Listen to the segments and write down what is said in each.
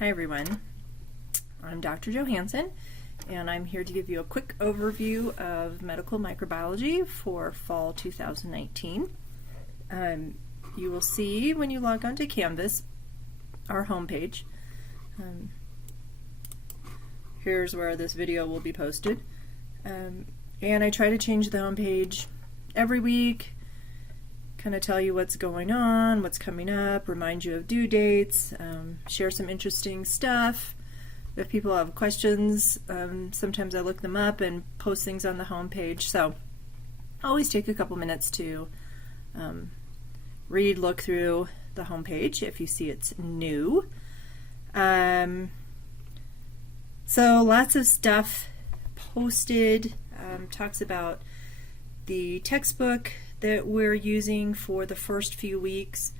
Hi everyone, I'm Dr. Johansson and I'm here to give you a quick overview of medical microbiology for fall 2019. You will see when you log onto Canvas, our homepage. Here's where this video will be posted. And I try to change the homepage every week, kind of tell you what's going on, what's coming up, remind you of due dates, share some interesting stuff. If people have questions, sometimes I look them up and post things on the homepage. So always take a couple minutes to read, look through the homepage if you see it's new. So lots of stuff posted, talks about the textbook that we're using for the first few weeks.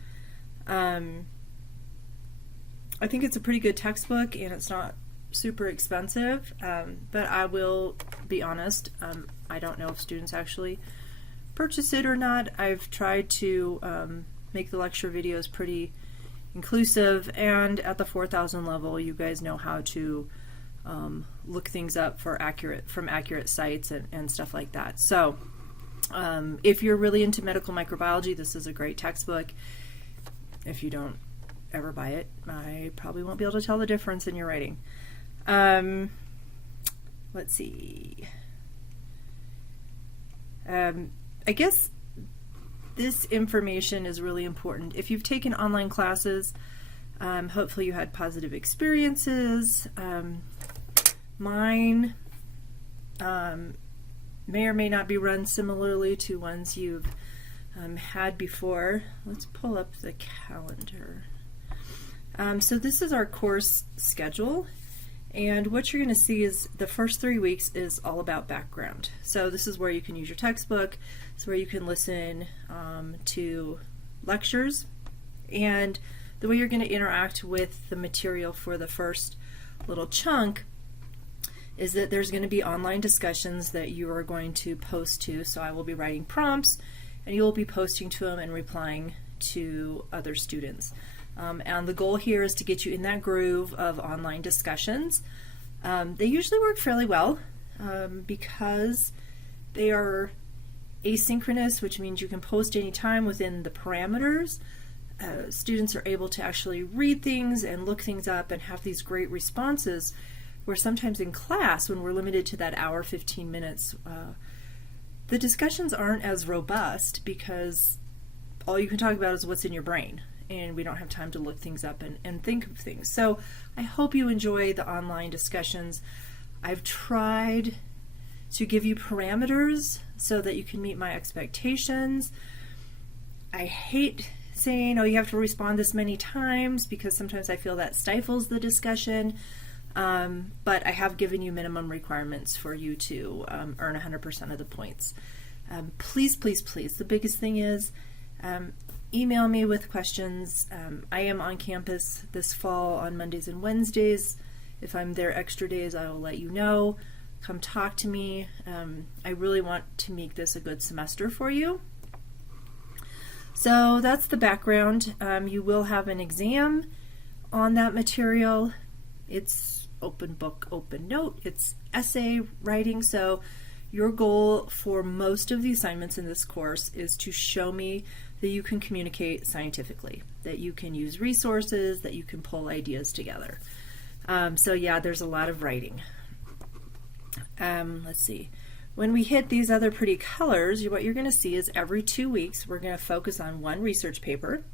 I think it's a pretty good textbook and it's not super expensive, but I will be honest, I don't know if students actually purchase it or not. I've tried to make the lecture videos pretty inclusive, and at the 4,000 level you guys know how to look things up from accurate sites and stuff like that. So if you're really into medical microbiology, this is a great textbook. If you don't ever buy it, I probably won't be able to tell the difference in your writing. Let's see. I guess this information is really important. If you've taken online classes, hopefully you had positive experiences. Mine may or may not be run similarly to ones you've had before. Let's pull up the calendar. So this is our course schedule, and what you're going to see is the first 3 weeks is all about background. So this is where you can use your textbook. It's where you can listen to lectures, and the way you're going to interact with the material for the first little chunk is that there's going to be online discussions that you are going to post to. So I will be writing prompts and you will be posting to them and replying to other students. And the goal here is to get you in that groove of online discussions. They usually work fairly well because they are asynchronous, which means you can post anytime within the parameters. Students are able to actually read things and look things up and have these great responses, where sometimes in class, when we're limited to that hour, 15 minutes, the discussions aren't as robust because all you can talk about is what's in your brain, and we don't have time to look things up and think of things. So I hope you enjoy the online discussions. I've tried to give you parameters so that you can meet my expectations. I hate saying, oh, you have to respond this many times, because sometimes I feel that stifles the discussion. But I have given you minimum requirements for you to earn 100% of the points. Please, please, please, the biggest thing is email me with questions. I am on campus this fall on Mondays and Wednesdays. If I'm there extra days, I will let you know. Come talk to me. I really want to make this a good semester for you. So that's the background. You will have an exam on that material. It's open book, open note. It's essay writing. So your goal for most of the assignments in this course is to show me that you can communicate scientifically, that you can use resources, that you can pull ideas together. So yeah, there's a lot of writing. Let's see. When we hit these other pretty colors, what you're going to see is every 2 weeks we're going to focus on one research paper.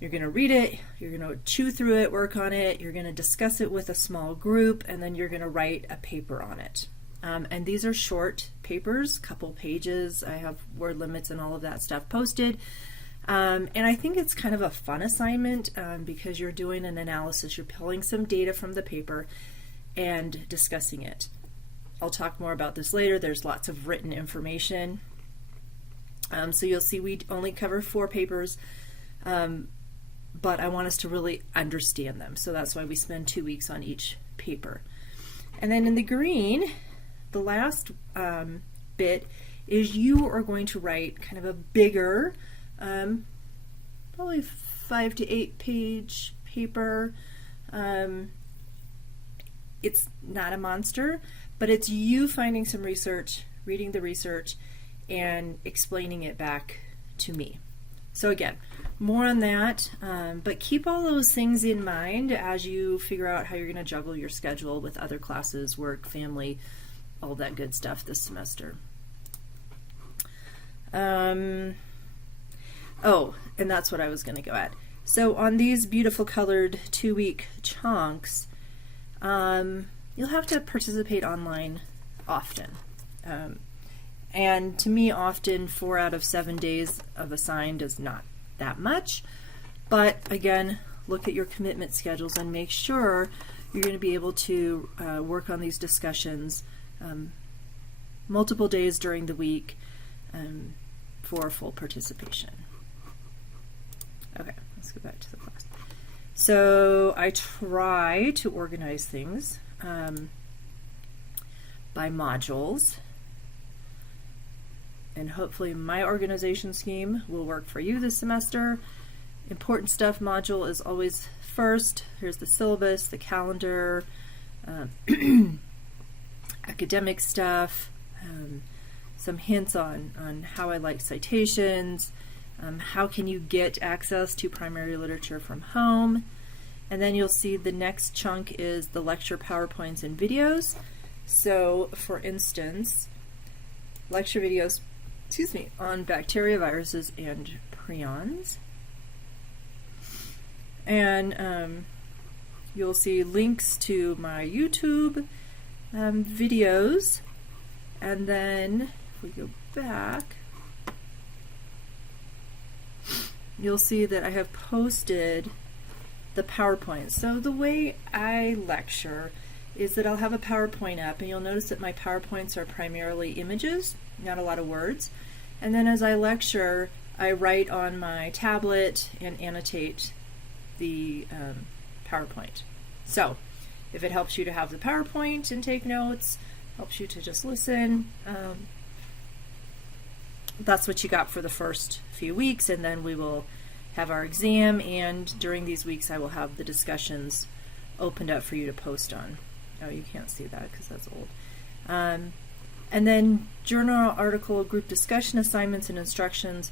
You're going to read it, you're going to chew through it, work on it, you're going to discuss it with a small group, and then you're going to write a paper on it. And these are short papers, couple pages. I have word limits and all of that stuff posted. And I think it's kind of a fun assignment because you're doing an analysis. You're pulling some data from the paper and discussing it. I'll talk more about this later. There's lots of written information. So you'll see we only cover 4 papers. But I want us to really understand them. So that's why we spend 2 weeks on each paper. And then in the green, the last bit is you are going to write kind of a bigger, probably 5 to 8 page paper It's not a monster, but it's you finding some research, reading the research, and explaining it back to me. So again, more on that, but keep all those things in mind as you figure out how you're going to juggle your schedule with other classes, work, family, all that good stuff this semester. Oh, and that's what I was going to go at. So on these beautiful colored 2-week chunks, you'll have to participate online often. And to me, often 4 out of 7 days of assigned is not that much. But again, look at your commitment schedules and make sure you're going to be able to work on these discussions multiple days during the week for full participation. Okay, let's go back to the class. So I try to organize things by modules. And hopefully my organization scheme will work for you this semester. Important stuff module is always first. Here's the syllabus, the calendar, academic stuff, some hints on how I like citations, how can you get access to primary literature from home. And then you'll see the next chunk is the lecture PowerPoints and videos. So for instance, lecture videos on bacteria, viruses, and prions. And you'll see links to my YouTube videos. And then if we go back, you'll see that I have posted the PowerPoint. So the way I lecture is that I'll have a PowerPoint up, and you'll notice that my PowerPoints are primarily images, not a lot of words. And then as I lecture, I write on my tablet and annotate the PowerPoint. So if it helps you to have the PowerPoint and take notes, helps you to just listen, that's what you got for the first few weeks, and then we will have our exam, and during these weeks I will have the discussions opened up for you to post on. Oh, you can't see that because that's old. And then journal, article, group discussion, assignments, and instructions.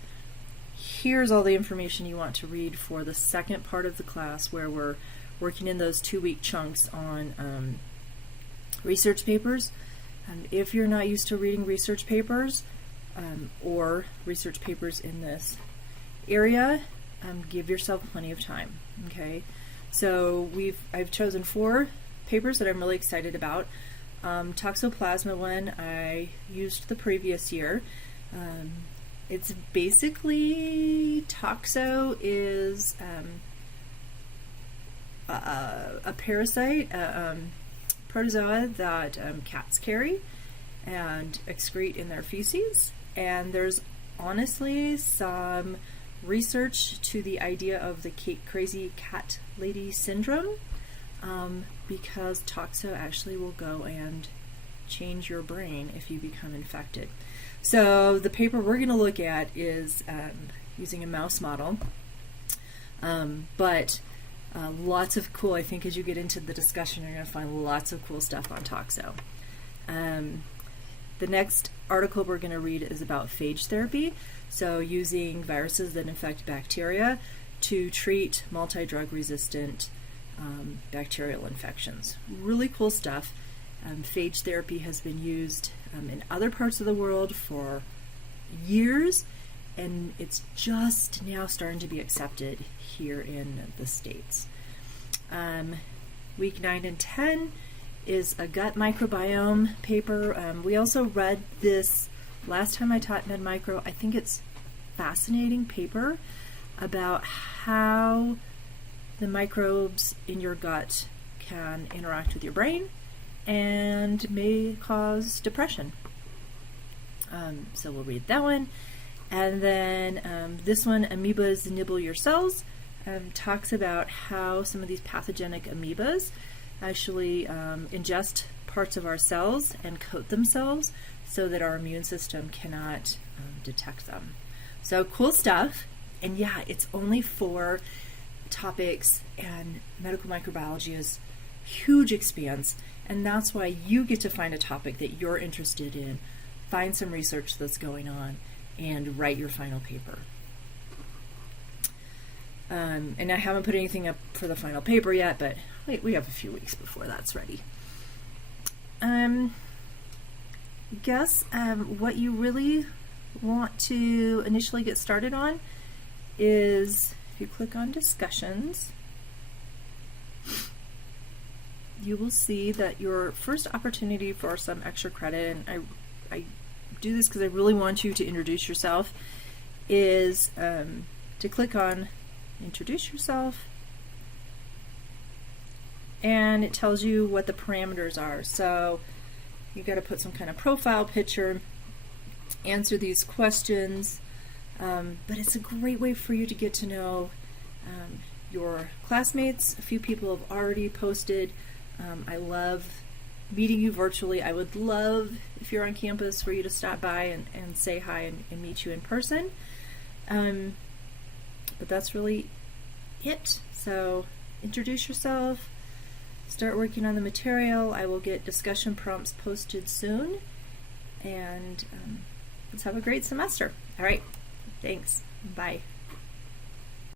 Here's all the information you want to read for the second part of the class, where we're working in those 2-week chunks on research papers. If you're not used to reading research papers or research papers in this area, give yourself plenty of time. Okay, so I've chosen 4 papers that I'm really excited about. Toxoplasma one I used the previous year. It's basically, toxo is a parasite, protozoa that cats carry and excrete in their feces. And there's honestly some research to the idea of the crazy cat lady syndrome, because toxo actually will go and change your brain if you become infected. So the paper we're going to look at is using a mouse model, but lots of cool, I think as you get into the discussion, you're going to find lots of cool stuff on toxo. The next article we're going to read is about phage therapy, so using viruses that infect bacteria to treat multi-drug resistant bacterial infections. Really cool stuff. Phage therapy has been used in other parts of the world for years, and it's just now starting to be accepted here in the States. Week 9 and 10 is a gut microbiome paper. We also read this last time I taught Med Micro. I think it's fascinating paper about how the microbes in your gut can interact with your brain and may cause depression. So we'll read that one. And then this one, Amoebas Nibble Your Cells, talks about how some of these pathogenic amoebas actually ingest parts of our cells and coat themselves so that our immune system cannot detect them. So cool stuff. And yeah, it's only 4 topics, and medical microbiology is huge expanse, and that's why you get to find a topic that you're interested in, find some research that's going on, and write your final paper. And I haven't put anything up for the final paper yet, but we have a few weeks before that's ready. What you really want to initially get started on is, if you click on discussions, you will see that your first opportunity for some extra credit, and I do this because I really want you to introduce yourself, is to click on introduce yourself, and it tells you what the parameters are. So you got to put some kind of profile picture, answer these questions, but it's a great way for you to get to know your classmates. A few people have already posted. I love meeting you virtually. I would love, if you're on campus, for you to stop by and say hi and meet you in person. But that's really it. So introduce yourself, start working on the material. I will get discussion prompts posted soon, and let's have a great semester. All right, thanks. Bye.